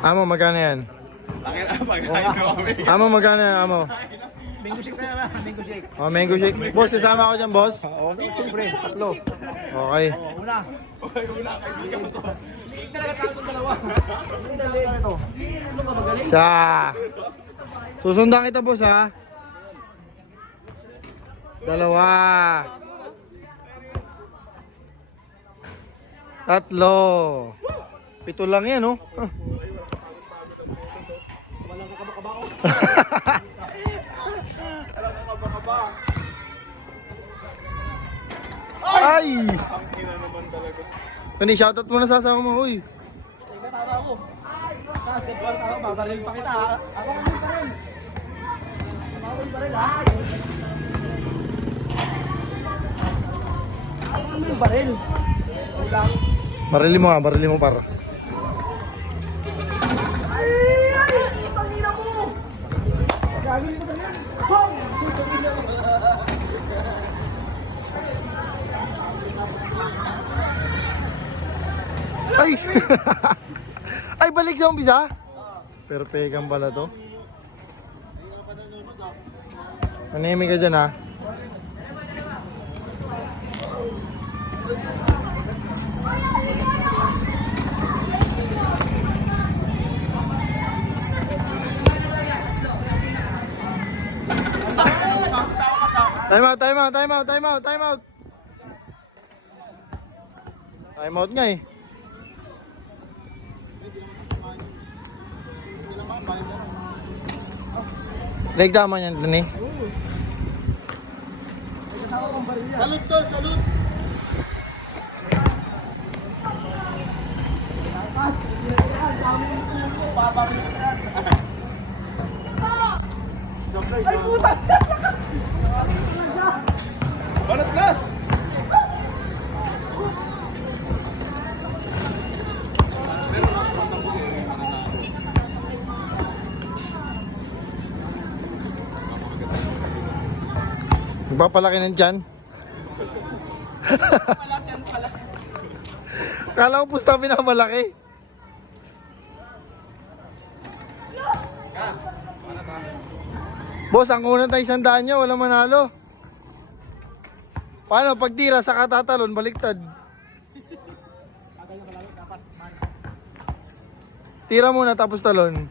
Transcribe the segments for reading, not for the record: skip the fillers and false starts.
Amo, magkano yan? Amo, magkano yan, amo? Mango shake na naman, mango shake. Oh, mango shake. Boss, sasama ako dyan, boss. Oo, siyempre, tatlo. Okay. Una. Kaibigan ko to. Hindi talaga tao itong dalawa. Hindi talaga ito. Ano ka magaling? Isa. Susundan kita, boss, ha? Dalawa. Tatlo. 7 lang yan, oh. Huh. Walang kakaba-kaba ko. Ay! Tani, shoutout mo na sa asawa mo, uy. Teka, tama ako. Basketball ako, babaril pa kita. Ako kami pa rin. Bawal pa rin, ha? Ako kami baril. Ulang. Barili mo nga, barili mo para. Ay! Pangina mo! Gagawin ko na yan. Bong! Ay! Ay, balik sa umpisa? Pero pegang pala to. Manemi ka dyan, ha? Time out, time out, time out, time out, time out. Time out nga eh. Leg tama niyan dun eh. Salute tol, salute! Ay puta! Banat gas! Magpapalaki ng tiyan. Kala ko pusta pinakamalaki. Boss, ang kuna tayo 100 niya, walang manalo. Paano pag tira sa katatalon, baliktad? Tira muna tapos talon.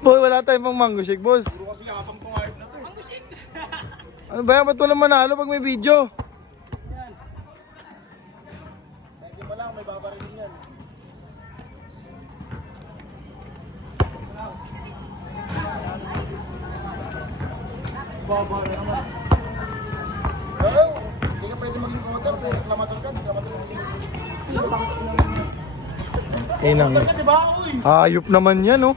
Boy, wala tayong pang mango shake, boss. Ano ba yan? Ba't walang manalo pag may video? Baba na naman. Hindi ka pwede maging motor, reklamator ka, reklamator ka. Inang. Ayop naman yan, oh.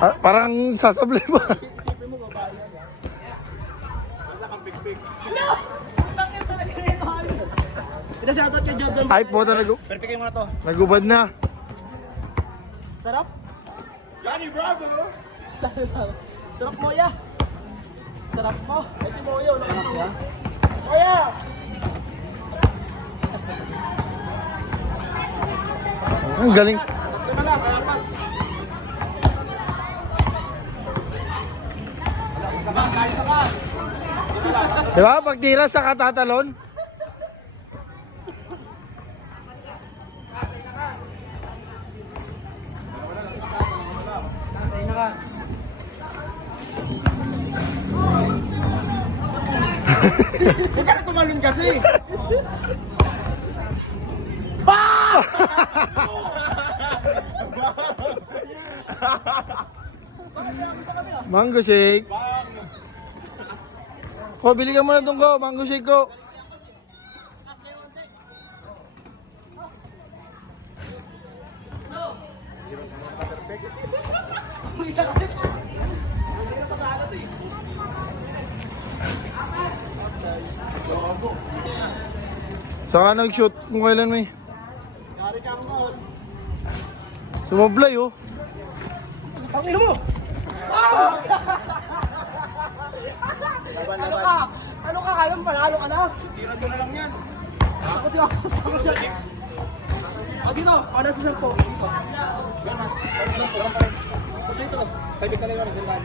Ah, parang sasablay ba? Sipin mo, babae yan. Wala kang big-big. Bakit talaga ito? Ito shoutout kay Jordan. Ay po talaga. Verify mo na to. Nagubad na. Sarap? Johnny Bravo! Sarap Moya! Sarap mo! Ay si Moya, wala ka na. Moya! Ang galing. Ito na lang, kalapat. Diba? Pag tira sa katatalon. Huwag ka na tumalun kasi! Mango shake. Ko, bili ka muna itong ko. Mango shake ko. Saka nag-shoot kung kailan may. Yari ka ang boss! Sumablay oh. Ang ino mo! Ano ka? Ano ka? Kaya mo panalo ka na? Tira mo na lang yan. Takot siya. Takot siya. Ah, dito. Para sa 10. Dito. Sabi ka lang yung nagdaan.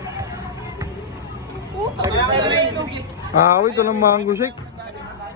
Ito ng mango shake.